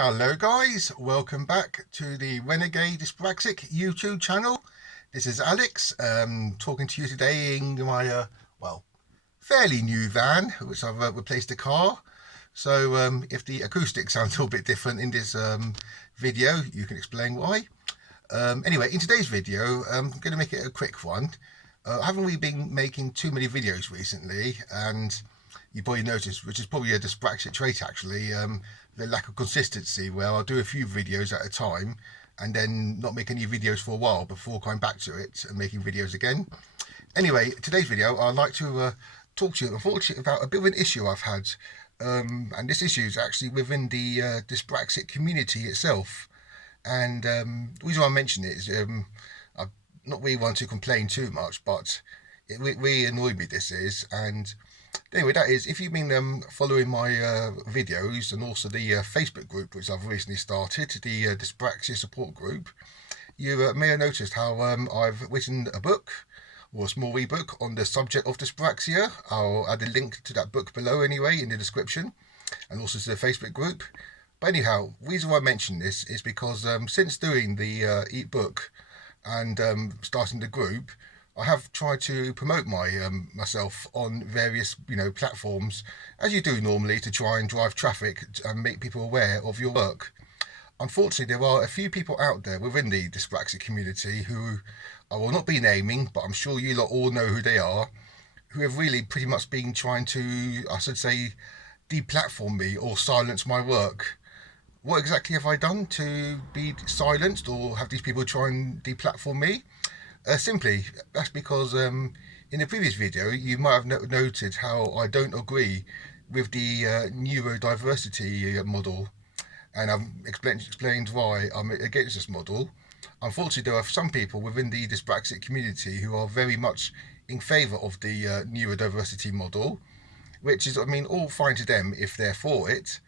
Hello guys, welcome back to the Renegade Dyspraxic YouTube channel. This is Alex, talking to you today in my, fairly new van, which I've replaced the car. So if the acoustics sound a little bit different in this video, you can explain why. Anyway, in today's video, I'm going to make it a quick one. Haven't we been making too many videos recently? And you probably noticed, which is probably a dyspraxic trait actually, the lack of consistency, where I'll do a few videos at a time and then not make any videos for a while before coming back to it and making videos again. Anyway, today's video I'd like to talk to you unfortunately about a bit of an issue I've had, and this issue is actually within the dyspraxic community itself. And the reason why I mention it is I'm not really one to complain too much, but it really annoyed me, this is. And anyway, that is, if you've been following my videos and also the Facebook group which I've recently started, the Dyspraxia support group, you may have noticed how I've written a book, or a small ebook, on the subject of dyspraxia. I'll add a link to that book below anyway in the description, and also to the Facebook group. But anyhow, the reason why I mention this is because since doing the e-book and starting the group, I have tried to promote myself on various platforms, as you do normally, to try and drive traffic and make people aware of your work. Unfortunately, there are a few people out there within the dyspraxic community who I will not be naming, but I'm sure you lot all know who they are, who have really pretty much been trying to, I should say, deplatform me or silence my work. What exactly have I done to be silenced, or have these people try and deplatform me? Simply, that's because in the previous video you might have noted how I don't agree with the neurodiversity model, and I've explained why I'm against this model. Unfortunately, there are some people within the dyspraxic community who are very much in favour of the neurodiversity model, which is, I mean, all fine to them if they're for it,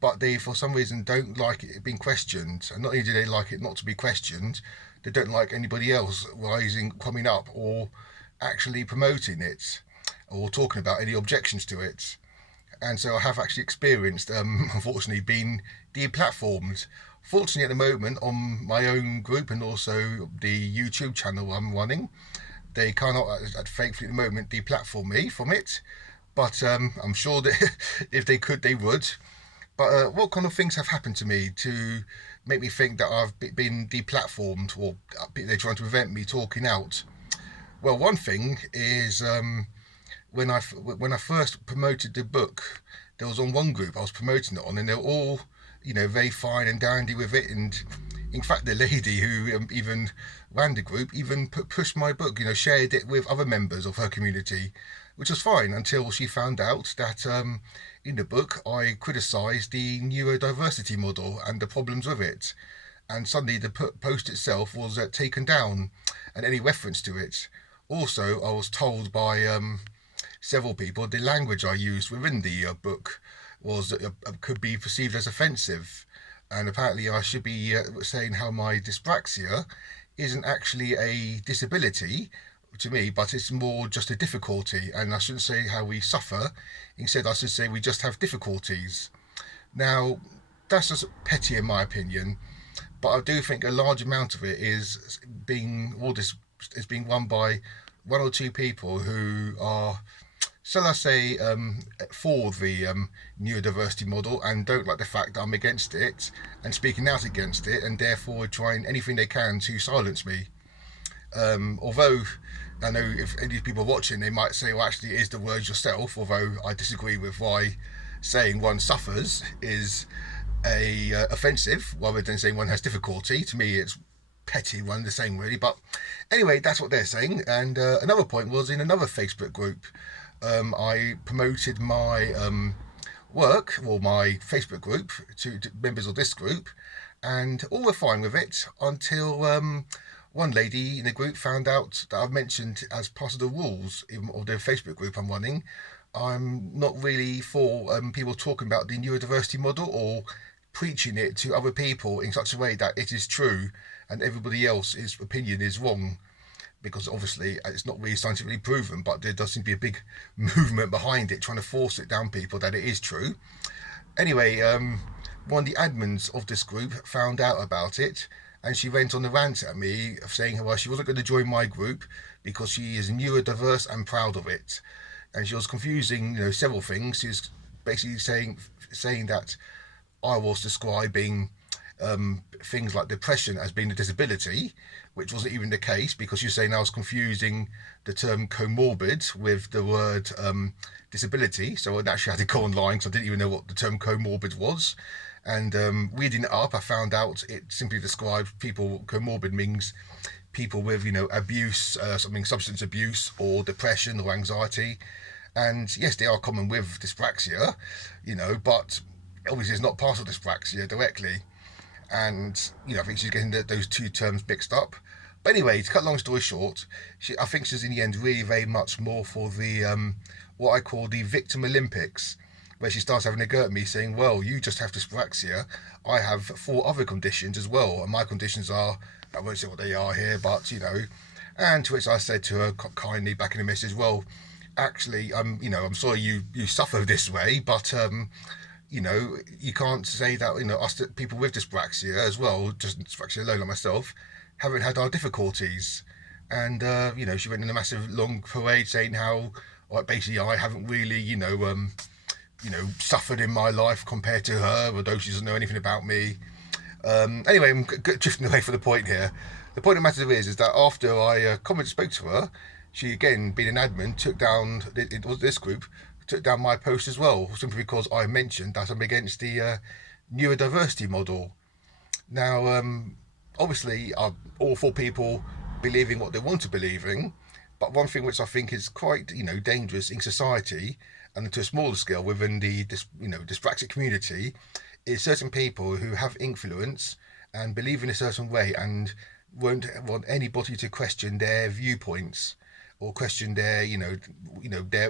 but they for some reason don't like it being questioned. And not only do they like it not to be questioned, they don't like anybody else coming up or actually promoting it or talking about any objections to it. And so I have actually experienced, unfortunately, being deplatformed. Fortunately, at the moment, on my own group and also the YouTube channel I'm running, they cannot, thankfully at the moment, deplatform me from it. But I'm sure that if they could, they would. But what kind of things have happened to me to make me think that I've been deplatformed, or they're trying to prevent me talking out? Well, one thing is when I first promoted the book, there was on one group I was promoting it on, and they were all very fine and dandy with it. And in fact, the lady who even ran the group even pushed my book, shared it with other members of her community, which was fine until she found out that in the book I criticised the neurodiversity model and the problems with it, and suddenly the post itself was taken down and any reference to it. Also, I was told by several people the language I used within the book was could be perceived as offensive, and apparently I should be saying how my dyspraxia isn't actually a disability to me, but it's more just a difficulty, and I shouldn't say how we suffer. Instead, I should say we just have difficulties. Now, that's just petty in my opinion, but I do think a large amount of it is being run by one or two people who are, shall I say, for the neurodiversity model and don't like the fact that I'm against it and speaking out against it, and therefore trying anything they can to silence me. Although I know if any people are watching, they might say, well, actually it is the words yourself, although I disagree with why saying one suffers is offensive rather than saying one has difficulty. To me, it's petty, one the same really. But anyway, that's what they're saying. And another point was, in another Facebook group, I promoted my work, or my Facebook group, to members of this group, and all were fine with it until one lady in the group found out that I've mentioned, as part of the rules of the Facebook group I'm running, I'm not really for people talking about the neurodiversity model or preaching it to other people in such a way that it is true and everybody else's opinion is wrong. Because obviously it's not really scientifically proven, but there does seem to be a big movement behind it trying to force it down people that it is true. Anyway, one of the admins of this group found out about it, and she went on a rant at me of saying, well, she wasn't going to join my group because she is neurodiverse and proud of it. And she was confusing, several things. She was basically saying that I was describing things like depression as being a disability, which wasn't even the case, because you're saying I was confusing the term comorbid with the word disability. So I actually had to go online because I didn't even know what the term comorbid was. And reading it up, I found out it simply describes people. Comorbid means people with, abuse, substance abuse or depression or anxiety. And yes, they are common with dyspraxia, but obviously it's not part of dyspraxia directly. And, I think she's getting those two terms mixed up. But anyway, to cut a long story short, I think she's in the end really very much more for the, what I call the victim Olympics, where she starts having a go at me saying, well, you just have dyspraxia. I have 4 other conditions as well. And my conditions are, I won't say what they are here, but, and to which I said to her kindly back in the message, well, actually, I'm sorry you suffer this way, but, you can't say that, us people with dyspraxia as well, just dyspraxia alone like myself, haven't had our difficulties. And, she went in a massive long parade saying how, basically I haven't really, suffered in my life compared to her, although she doesn't know anything about me. Anyway, I'm drifting away from the point here. The point of the matter is that after I spoke to her, she, again, being an admin, took down, it was this group, took down my post as well, simply because I mentioned that I'm against the Neurodiversity Model. Now, obviously, I'm all for people believing what they want to believe in, but one thing which I think is quite, dangerous in society, and to a smaller scale within the, dyspraxic community, is certain people who have influence and believe in a certain way and won't want anybody to question their viewpoints or question their,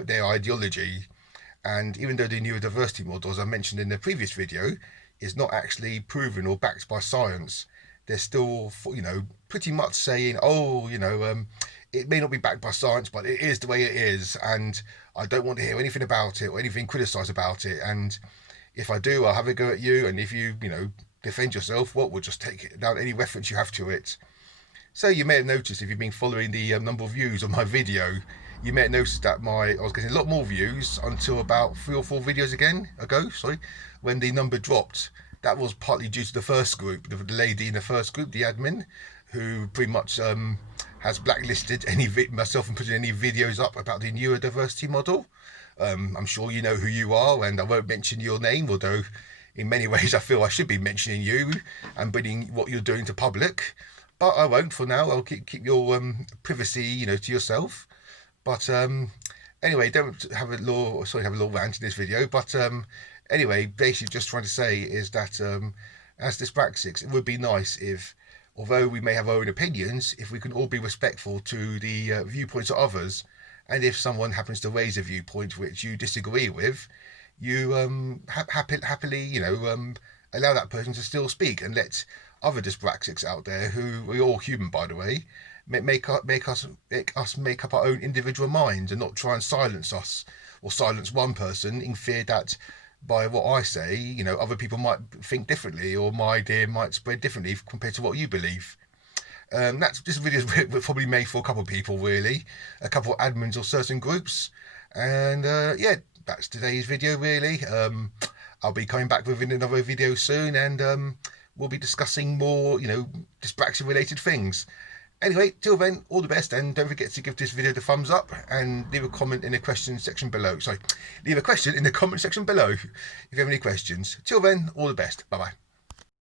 their ideology. And even though the neurodiversity model, as I mentioned in the previous video, is not actually proven or backed by science, they're still, pretty much saying, it may not be backed by science, but it is the way it is, and I don't want to hear anything about it or anything criticised about it. And if I do, I'll have a go at you. And if you, defend yourself, we'll just take it down any reference you have to it. So you may have noticed, if you've been following the number of views on my video, you may have noticed that I was getting a lot more views until about 3 or 4 videos ago, when the number dropped. That was partly due to the first group, the lady in the first group, the admin, who pretty much has blacklisted myself from putting any videos up about the neurodiversity model. I'm sure you know who you are, and I won't mention your name, although in many ways I feel I should be mentioning you and bringing what you're doing to public. But I won't for now. I'll keep your privacy, to yourself. But anyway, don't have a little rant in this video. But anyway, basically just trying to say is that as dyspraxics, it would be nice if, although we may have our own opinions, if we can all be respectful to the viewpoints of others. And if someone happens to raise a viewpoint which you disagree with, you happily, allow that person to still speak, and let other dyspraxics out there, who we're all human by the way, make us make up our own individual minds and not try and silence us or silence one person in fear that by what I say, other people might think differently, or my idea might spread differently compared to what you believe. This video is probably made for a couple of people, really, a couple of admins or certain groups. And yeah, that's today's video, really. I'll be coming back with another video soon, and we'll be discussing more, dyspraxia related things. Anyway, till then, all the best, and don't forget to give this video the thumbs up and leave a comment in the question section below. Leave a question in the comment section below if you have any questions. Till then, all the best. Bye bye.